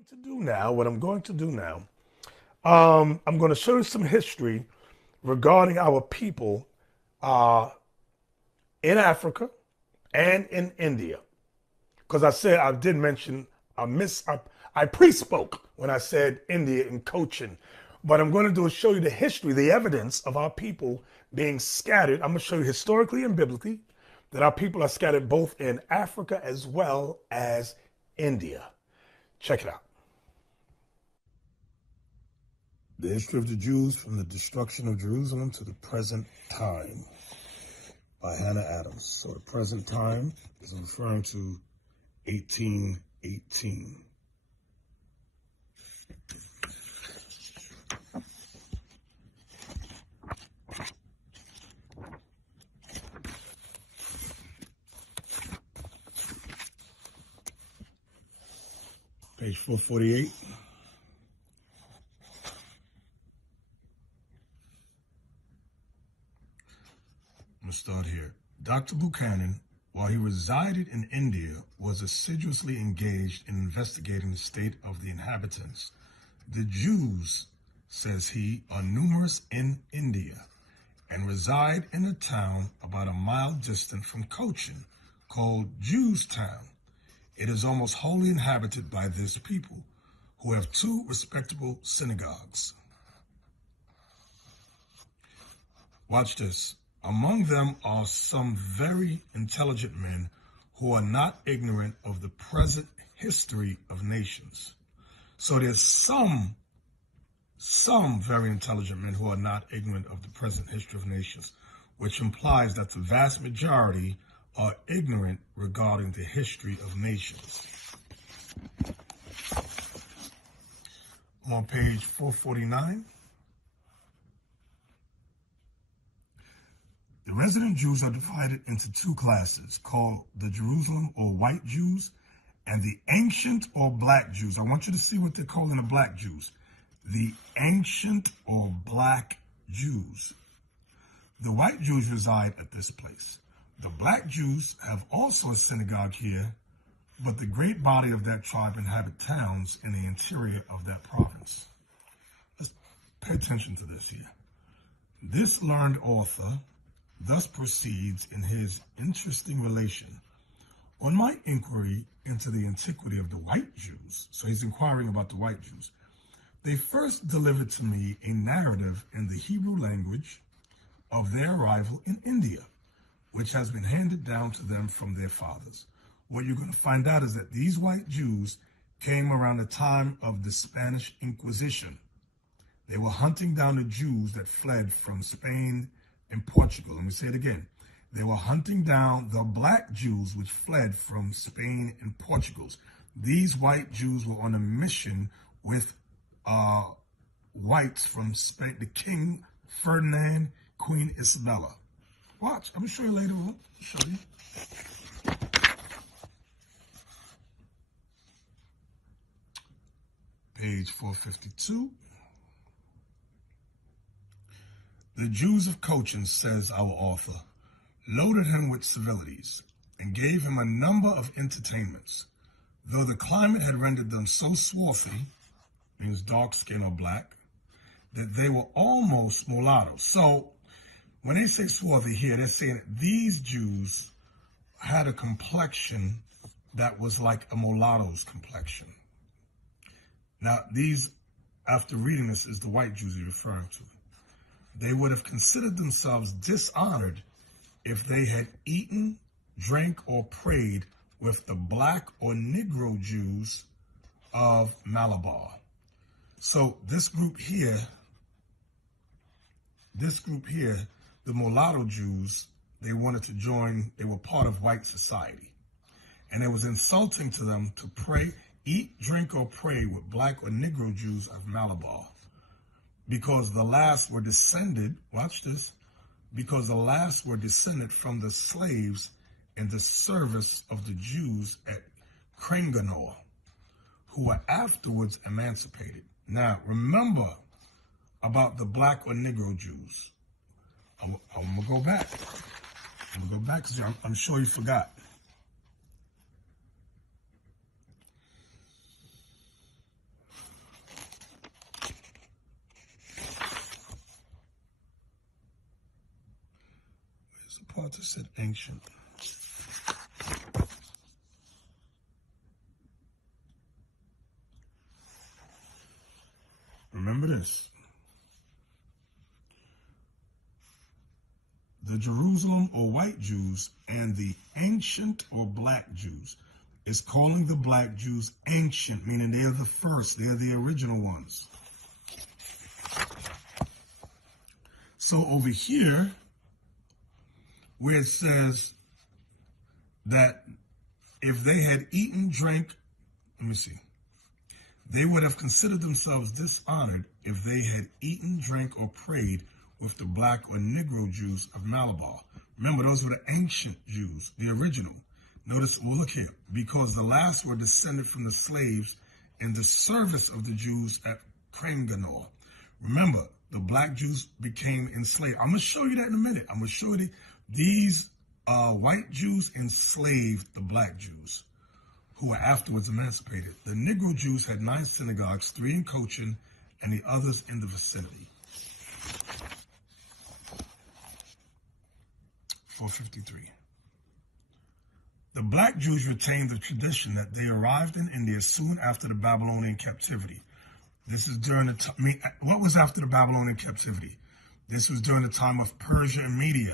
What I'm going to do now, I'm going to show you some history regarding our people uh, in Africa and in India. Because I did mention, I pre-spoke when I said India and coaching. What I'm going to do is show you the history, the evidence of our people being scattered. I'm going to show you historically and biblically that our people are scattered both in Africa as well as India. Check it out. The History of the Jews from the Destruction of Jerusalem to the Present Time by Hannah Adams. So the present time is referring to 1818. Page 448. I'm going to start here. Dr. Buchanan, while he resided in India, was assiduously engaged in investigating the state of the inhabitants. The Jews, says he, are numerous in India and reside in a town about a mile distant from Cochin called Jews Town. It is almost wholly inhabited by this people, who have two respectable synagogues. Watch this. Among them are some very intelligent men who are not ignorant of the present history of nations. So there's some very intelligent men who are not ignorant of the present history of nations, which implies that the vast majority are ignorant regarding the history of nations. On page 449, the resident Jews are divided into two classes called the Jerusalem or white Jews and the ancient or black Jews. I want you to see what they're calling the black Jews. The ancient or black Jews. The white Jews reside at this place. The black Jews have also a synagogue here, but the great body of that tribe inhabit towns in the interior of that province. Let's pay attention to this here. This learned author thus proceeds in his interesting relation. On my inquiry into the antiquity of the white Jews, so he's inquiring about the white Jews, they first delivered to me a narrative in the Hebrew language of their arrival in India, which has been handed down to them from their fathers. What you're going to find out is that these white Jews came around the time of the Spanish Inquisition. They were hunting down the Jews that fled from Spain and Portugal. Let me say it again. They were hunting down the black Jews which fled from Spain and Portugal. These white Jews were on a mission with whites from Spain, the King Ferdinand, Queen Isabella. Watch, I'm going to show you later on. Show you. Page 452. The Jews of Cochin, says our author, loaded him with civilities and gave him a number of entertainments, though the climate had rendered them so swarthy, means dark skin or black, that they were almost mulattoes. So when they say swarthy here, they're saying that these Jews had a complexion that was like a mulatto's complexion. Now, these, after reading this, is the white Jews he's referring to. They would have considered themselves dishonored if they had eaten, drank, or prayed with the black or Negro Jews of Malabar. So this group here, the mulatto Jews, they wanted to join, they were part of white society. And it was insulting to them to pray, eat, drink, or pray with black or Negro Jews of Malabar. Because the last were descended, watch this, because the last were descended from the slaves in the service of the Jews at Kranganor, who were afterwards emancipated. Now, remember about the black or Negro Jews. I'm going to go back. I'm going to go back because I'm sure you forgot. part that said ancient? Remember this. The Jerusalem or white Jews and the ancient or black Jews is calling the black Jews ancient, meaning they're the first, they're the original ones. So over here, where it says that if they had eaten, drank, let me see, they would have considered themselves dishonored if they had eaten, drank, or prayed with the black or Negro Jews of Malabar. Remember, those were the ancient Jews, the original. Notice, well, look here, because the last were descended from the slaves in the service of the Jews at Kranganor. Remember, the black Jews became enslaved. I'm going to show you that in a minute. I'm going to show you these white Jews enslaved the black Jews, who were afterwards emancipated. The Negro Jews had 9 synagogues, 3 in Cochin, and the others in the vicinity. 453. The black Jews retained the tradition that they arrived in India soon after the Babylonian captivity. This is during the time, what was after the Babylonian captivity? This was during the time of Persia and Media.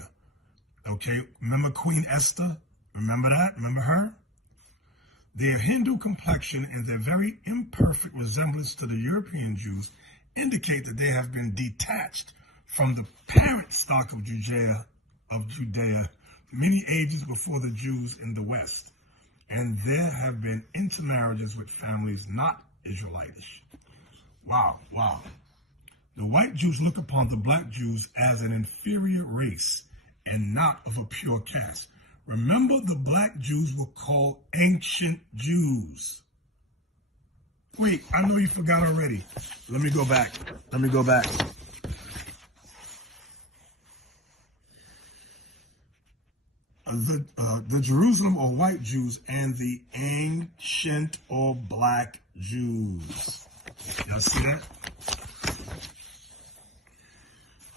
Okay, remember Queen Esther? Remember that? Remember her? Their Hindu complexion and their very imperfect resemblance to the European Jews indicate that they have been detached from the parent stock of Judea many ages before the Jews in the West. And there have been intermarriages with families not Israelitish. Wow, wow. The white Jews look upon the black Jews as an inferior race and not of a pure caste. Remember, the black Jews were called ancient Jews. Wait, I know you forgot already. Let me go back. The Jerusalem or white Jews and the ancient or black Jews. Y'all see that?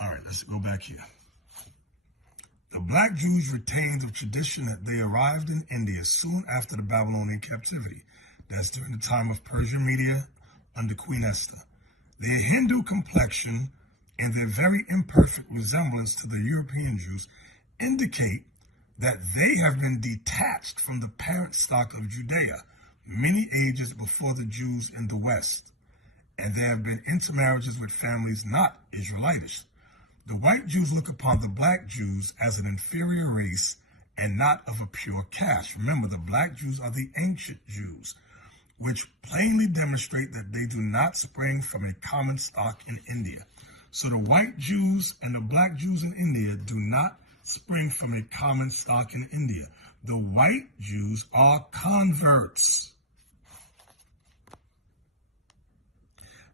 All right, let's go back here. The black Jews retained the tradition that they arrived in India soon after the Babylonian captivity. That's during the time of Persian Media under Queen Esther. Their Hindu complexion and their very imperfect resemblance to the European Jews indicate that they have been detached from the parent stock of Judea many ages before the Jews in the West, and there have been intermarriages with families not Israelitish. The white Jews look upon the black Jews as an inferior race and not of a pure caste. Remember, the black Jews are the ancient Jews, which plainly demonstrate that they do not spring from a common stock in India. So the white Jews and the black Jews in India do not spring from a common stock in India. The white Jews are converts.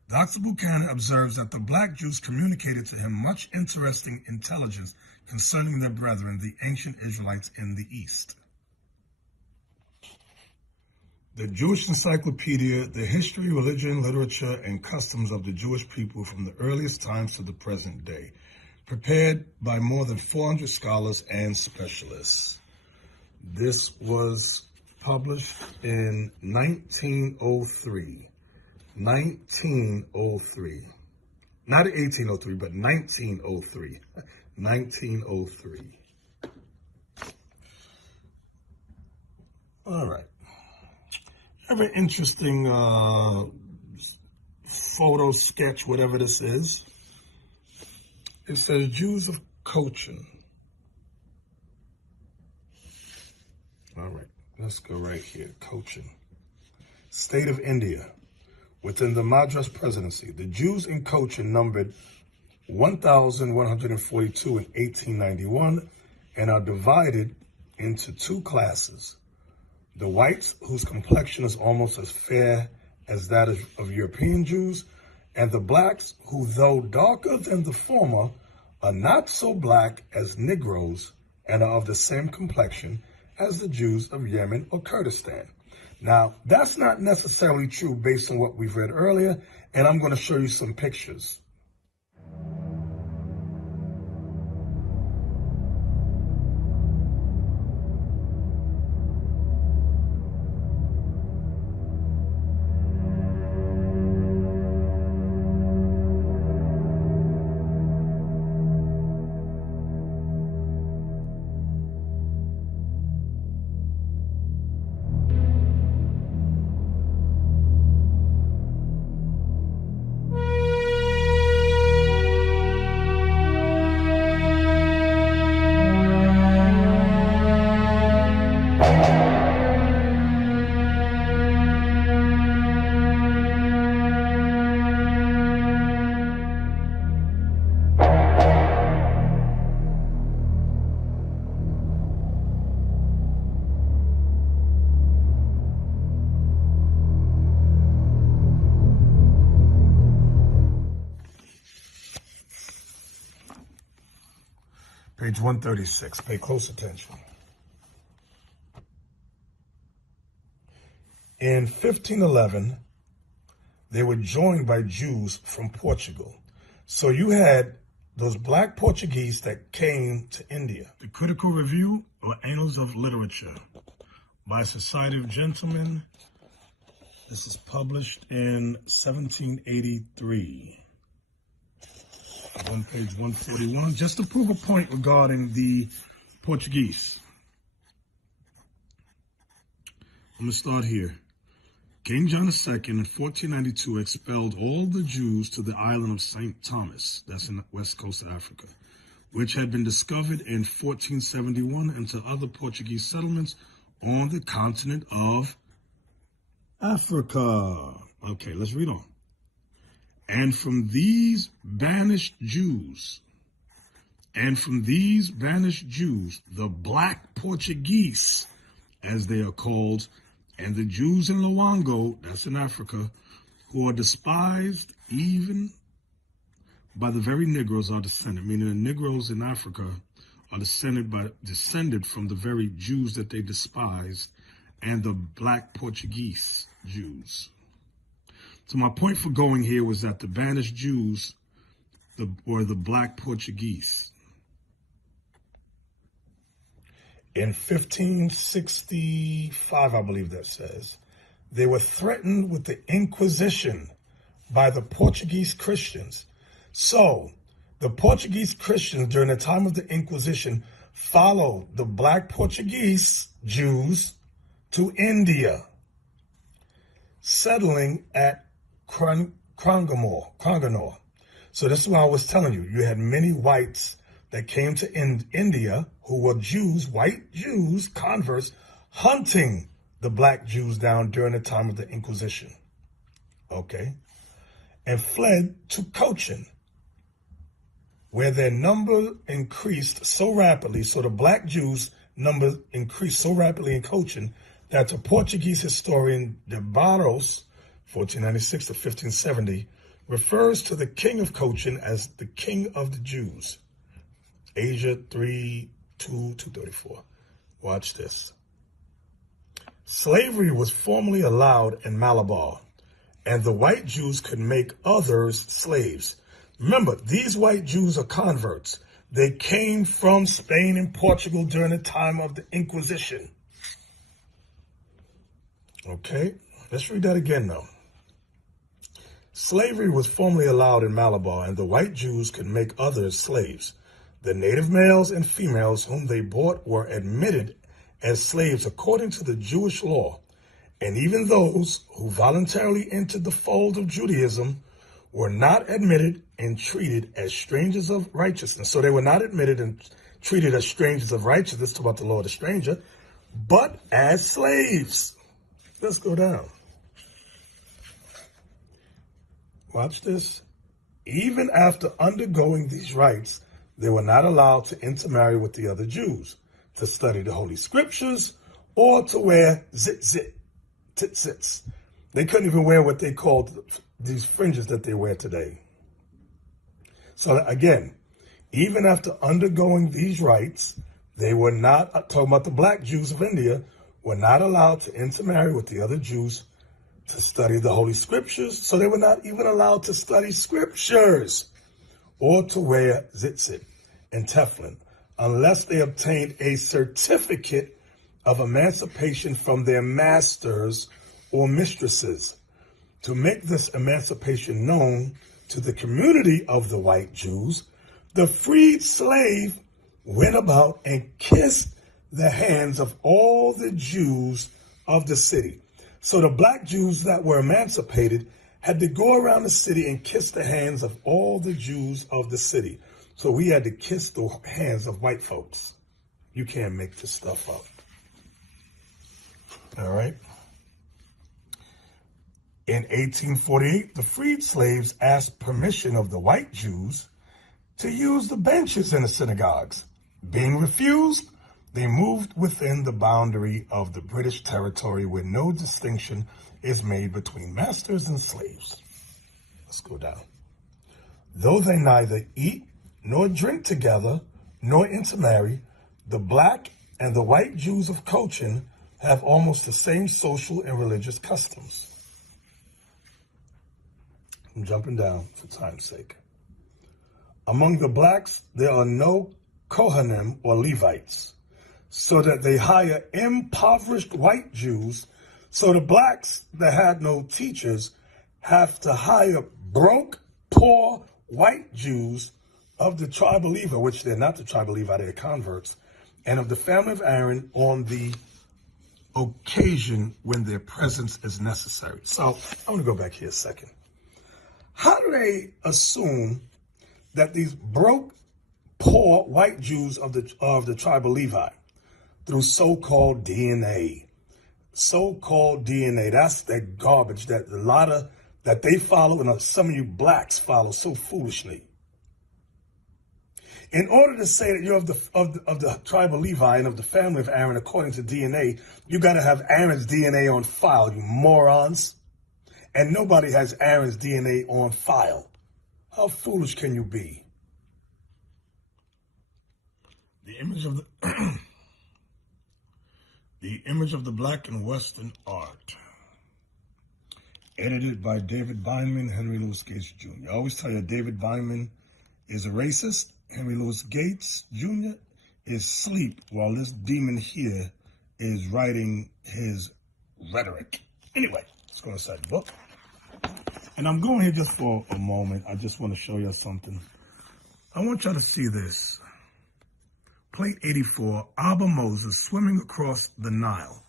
Dr. Buchanan observes that the black Jews communicated to him much interesting intelligence concerning their brethren, the ancient Israelites in the East. The Jewish Encyclopedia, the history, religion, literature, and customs of the Jewish people from the earliest times to the present day, prepared by more than 400 scholars and specialists. This was published in 1903. 1903. Not 1803, but 1903. 1903. All right. Have an interesting photo sketch, whatever this is. It says Jews of Cochin. All right, let's go right here. Cochin. State of India. Within the Madras Presidency, the Jews in Cochin numbered 1,142 in 1891 and are divided into 2 classes. The whites, whose complexion is almost as fair as that of European Jews, and the blacks, who, though darker than the former, are not so black as Negroes and are of the same complexion as the Jews of Yemen or Kurdistan. Now, that's not necessarily true based on what we've read earlier, and I'm going to show you some pictures. Page 136. Pay close attention. In 1511, they were joined by Jews from Portugal. So you had those black Portuguese that came to India. The Critical Review or Annals of Literature by Society of Gentlemen. This is published in 1783. On page 141, just to prove a point regarding the Portuguese. I'm going to start here. King John II in 1492 expelled all the Jews to the island of St. Thomas, that's in the west coast of Africa, which had been discovered in 1471, and to other Portuguese settlements on the continent of Africa. Okay, let's read on. And from these banished Jews, the black Portuguese, as they are called, and the Jews in Luango, that's in Africa, who are despised even by the very Negroes are descended, meaning the Negroes in Africa are descended from the very Jews that they despised, and the black Portuguese Jews. So my point for going here was that the banished Jews were the black Portuguese. In 1565, I believe that says, they were threatened with the Inquisition by the Portuguese Christians. So the Portuguese Christians during the time of the Inquisition followed the black Portuguese Jews to India, settling at Cronganore. So this is what I was telling you. You had many whites that came to India who were Jews, white Jews, converts, hunting the black Jews down during the time of the Inquisition. Okay? And fled to Cochin, where their number increased so rapidly. So the black Jews' number increased so rapidly in Cochin that the Portuguese historian De Barros, 1496 to 1570, refers to the king of Cochin as the king of the Jews. Asia 3:2-234. Watch this. Slavery was formerly allowed in Malabar, and the white Jews could make others slaves. Remember, these white Jews are converts. They came from Spain and Portugal during the time of the Inquisition. Okay, let's read that again now. Slavery was formerly allowed in Malabar, and the white Jews could make others slaves. The native males and females whom they bought were admitted as slaves according to the Jewish law, and even those who voluntarily entered the fold of Judaism were not admitted and treated as strangers of righteousness. So they were not admitted and treated as strangers of righteousness, to about the law of the stranger, but as slaves. Let's go down. Watch this. Even after undergoing these rites, they were not allowed to intermarry with the other Jews, to study the Holy Scriptures, or to wear tzitzits. They couldn't even wear what they called these fringes that they wear today. So again, even after undergoing these rites, they were not, talking about the black Jews of India, were not allowed to intermarry with the other Jews, to study the Holy Scriptures. So they were not even allowed to study Scriptures or to wear tzitzit and tefillin unless they obtained a certificate of emancipation from their masters or mistresses. To make this emancipation known to the community of the white Jews, the freed slave went about and kissed the hands of all the Jews of the city. So the black Jews that were emancipated had to go around the city and kiss the hands of all the Jews of the city. So we had to kiss the hands of white folks. You can't make this stuff up. All right. In 1848, the freed slaves asked permission of the white Jews to use the benches in the synagogues. Being refused, they moved within the boundary of the British territory where no distinction is made between masters and slaves. Let's go down. Though they neither eat nor drink together, nor intermarry, the black and the white Jews of Cochin have almost the same social and religious customs. I'm jumping down for time's sake. Among the blacks, there are no Kohanim or Levites, so that they hire impoverished white Jews. So the blacks that had no teachers have to hire broke, poor white Jews of the tribe of Levi, which they're not the tribe of Levi, they're converts, and of the family of Aaron on the occasion when their presence is necessary. So I'm going to go back here a second. How do they assume that these broke, poor white Jews of the tribe of Levi, through so-called DNA? So-called DNA, that's that garbage that that they follow and some of you blacks follow so foolishly. In order to say that you're of the tribe of Levi and of the family of Aaron according to DNA, you got to have Aaron's DNA on file, you morons. And nobody has Aaron's DNA on file. How foolish can you be? The image of the image of the black and Western art. Edited by David Bindman, Henry Louis Gates Jr. I always tell you David Bindman is a racist. Henry Louis Gates Jr. is asleep while this demon here is writing his rhetoric. Anyway, let's go inside the book. And I'm going here just for a moment. I just want to show you something. I want y'all to see this. Plate 84, Abba Moses swimming across the Nile.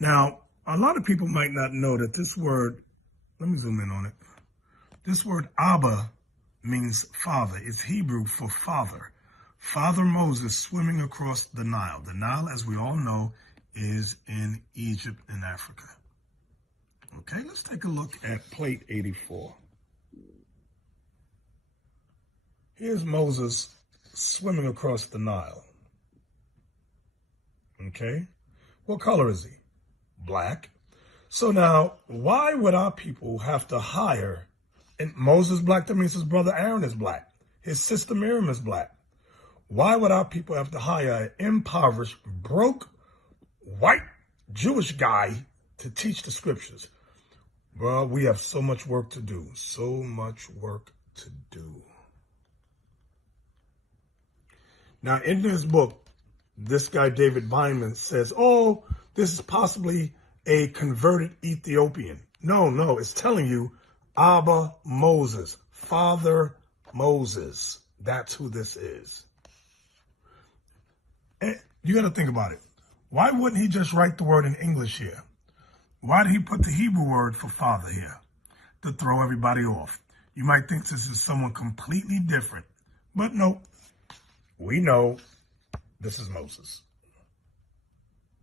Now, a lot of people might not know that this word, let me zoom in on it. This word Abba means father. It's Hebrew for father. Father Moses swimming across the Nile. The Nile, as we all know, is in Egypt and Africa. Okay, let's take a look at plate 84. Here's Moses swimming across the Nile. Okay, what color is he? Black. So now, why would our people have to hire, and Moses black, that means his brother Aaron is black. His sister Miriam is black. Why would our people have to hire an impoverished, broke, white Jewish guy to teach the scriptures? Well, we have so much work to do. So much work to do. Now, in this book, this guy, David Bindman, says, oh, this is possibly a converted Ethiopian. No, it's telling you Abba Moses, Father Moses. That's who this is. And you got to think about it. Why wouldn't he just write the word in English here? Why did he put the Hebrew word for father here? To throw everybody off. You might think this is someone completely different. But no, we know this is Moses.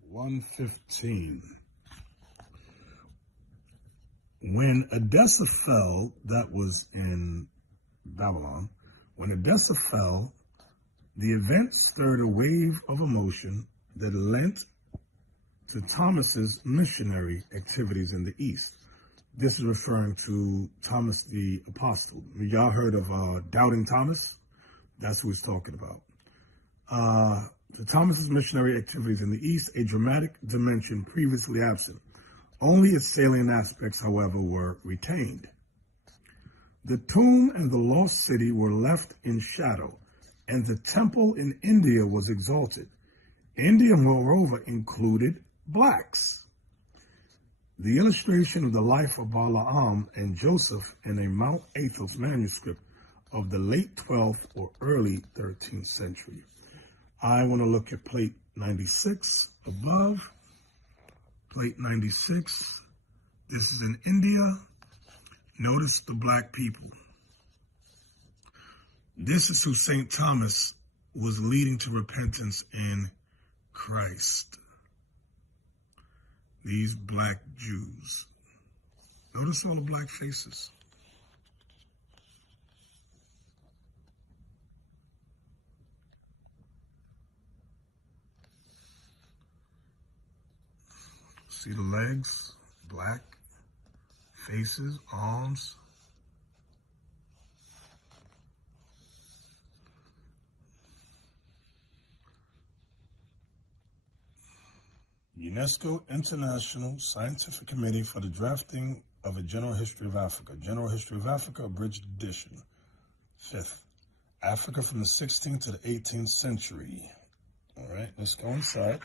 115. When Edessa fell, that was in Babylon. When Edessa fell, the event stirred a wave of emotion that lent to Thomas's missionary activities in the East. This is referring to Thomas the Apostle. Y'all heard of Doubting Thomas? That's who he's talking about. To Thomas's missionary activities in the East, a dramatic dimension previously absent. Only its salient aspects, however, were retained. The tomb and the lost city were left in shadow, and the temple in India was exalted. India, moreover, included blacks. The illustration of the life of Balaam and Joseph in a Mount Athos manuscript of the late 12th or early 13th century. I want to look at plate 96 above. Plate 96. This is in India. Notice the black people. This is who St. Thomas was leading to repentance in Christ. These black Jews. Notice all the black faces. See the legs, black faces, arms. UNESCO International Scientific Committee for the Drafting of a General History of Africa. General History of Africa, Abridged Edition. 5th. Africa from the 16th to the 18th century. All right, let's go inside.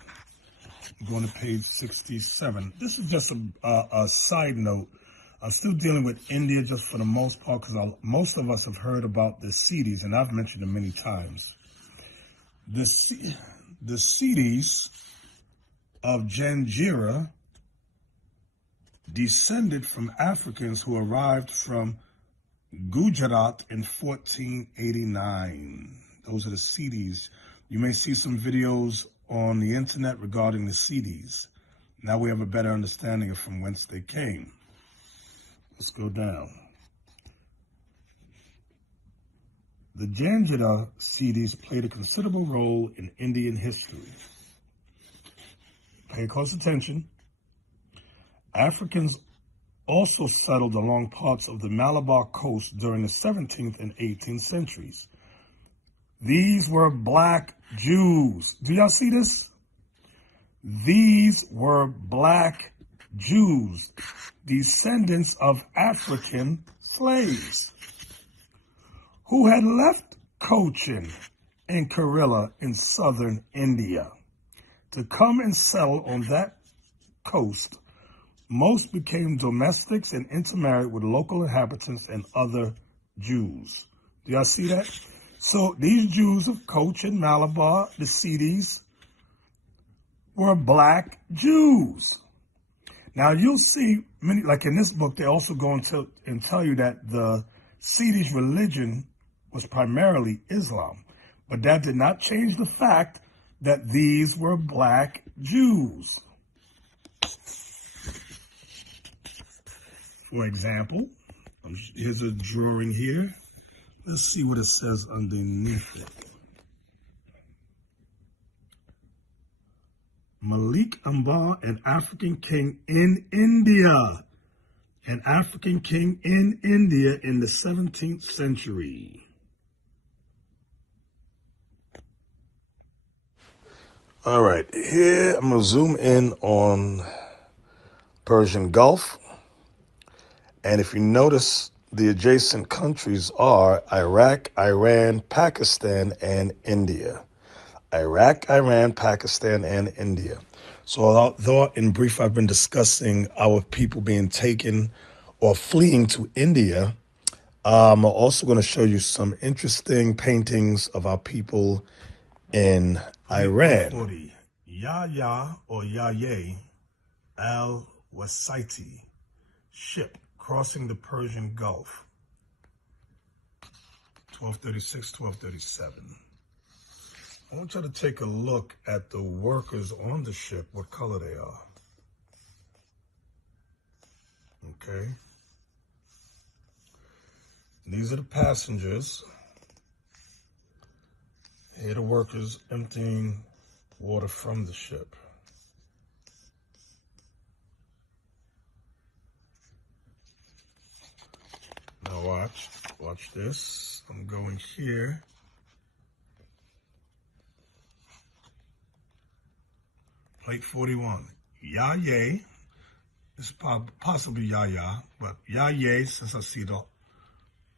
I'm going to page 67. This is just a side note. I'm still dealing with India just for the most part because most of us have heard about the cities, and I've mentioned them many times. The cities of Janjira descended from Africans who arrived from Gujarat in 1489. Those are the cities. You may see some videos on the internet regarding the cities. Now we have a better understanding of from whence they came. Let's go down. The Janjira cities played a considerable role in Indian history. Pay close attention. Africans also settled along parts of the Malabar coast during the 17th and 18th centuries. These were black Jews. Do y'all see this? These were black Jews, descendants of African slaves, who had left Cochin and Kerala in southern India to come and settle on that coast. Most became domestics and intermarried with local inhabitants and other Jews. Do y'all see that? So these Jews of Cochin, Malabar, the cities, were black Jews. Now you'll see many, like in this book, they also go into and tell you that the cities' religion was primarily Islam, but that did not change the fact that these were black Jews. For example, here's a drawing here. Let's see what it says underneath it. Malik Ambar, an African king in India. An African king in India in the 17th century. All right, here I'm going to zoom in on Persian Gulf. And if you notice, the adjacent countries are Iraq, Iran, Pakistan, and India. Iraq, Iran, Pakistan, and India. So although in brief I've been discussing our people being taken or fleeing to India, I'm also going to show you some interesting paintings of our people in Iran. Yahya or Yahya al-Wasaiti ship crossing the Persian Gulf, 1236, 1237. I want you to take a look at the workers on the ship, what color they are. Okay. These are the passengers. Here are the workers emptying water from the ship. Now watch this. I'm going here. Plate 41. Yahya. This is possibly Yahya, but Yahya, since I see the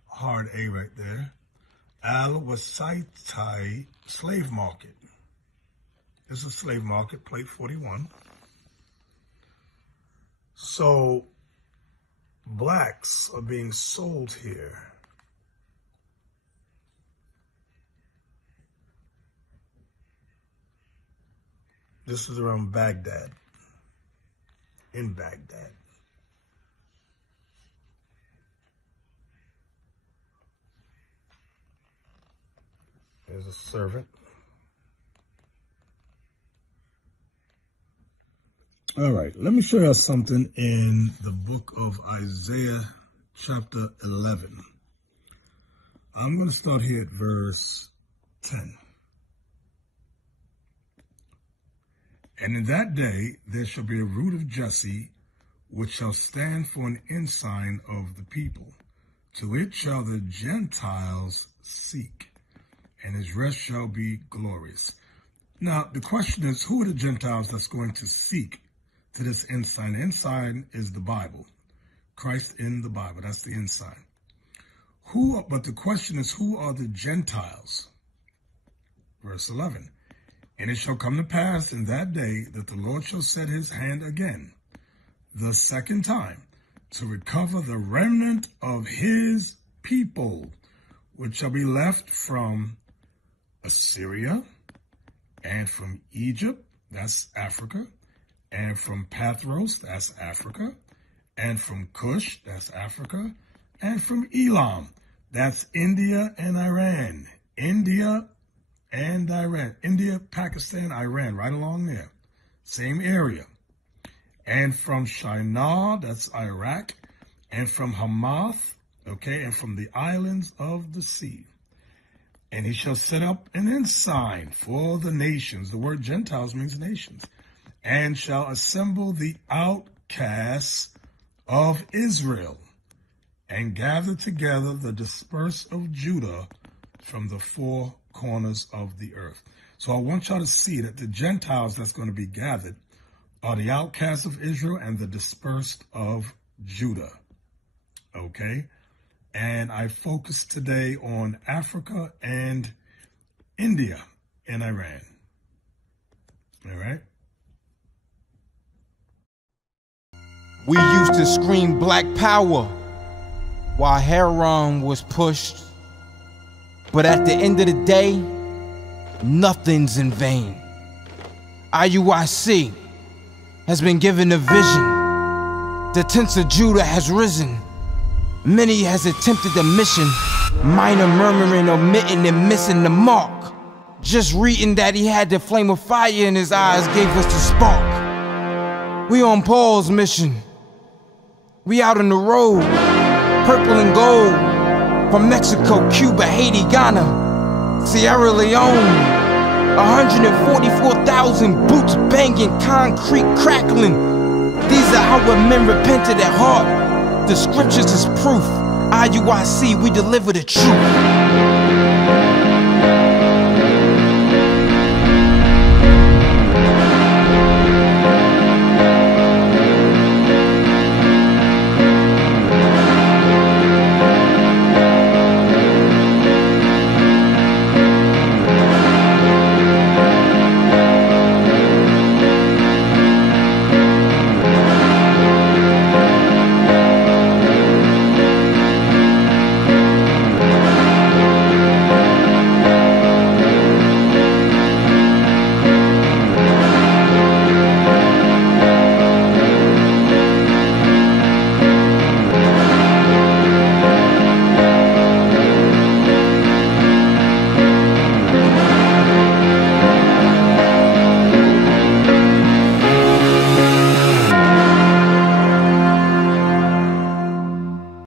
hard A right there. Al-Wasaiti slave market. This is a slave market, plate 41. So blacks are being sold here. This is around Baghdad, in Baghdad. There's a servant. All right, let me show you something in the book of Isaiah, chapter 11. I'm going to start here at verse 10. And in that day there shall be a root of Jesse, which shall stand for an ensign of the people. To it shall the Gentiles seek, and his rest shall be glorious. Now, the question is, who are the Gentiles that's going to seek to this ensign? The ensign is the Bible. Christ in the Bible. That's the ensign. But the question is, who are the Gentiles? Verse 11. And it shall come to pass in that day that the Lord shall set his hand again, the second time, to recover the remnant of his people, which shall be left from Assyria, and from Egypt, that's Africa, and from Pathros, that's Africa, and from Cush, that's Africa, and from Elam, that's India and Iran. India and Iran. India, Pakistan, Iran, right along there. Same area. And from Shinar, that's Iraq, and from Hamath, okay, and from the islands of the sea. And he shall set up an ensign for the nations. The word Gentiles means nations. And shall assemble the outcasts of Israel, and gather together the dispersed of Judah from the four corners of the earth. So I want y'all to see that the Gentiles that's going to be gathered are the outcasts of Israel and the dispersed of Judah. Okay? And I focus today on Africa and India and Iran. All right? We used to scream black power while Heron was pushed. But at the end of the day, nothing's in vain. IUIC has been given a vision. The tents of Judah has risen. Many has attempted the mission, minor murmuring, omitting, and missing the mark. Just reading that he had the flame of fire in his eyes gave us the spark. We on Paul's mission. We out on the road, purple and gold, from Mexico, Cuba, Haiti, Ghana, Sierra Leone. 144,000 boots banging, concrete crackling. These are our men repented at heart. The scriptures is proof. IUIC, we deliver the truth.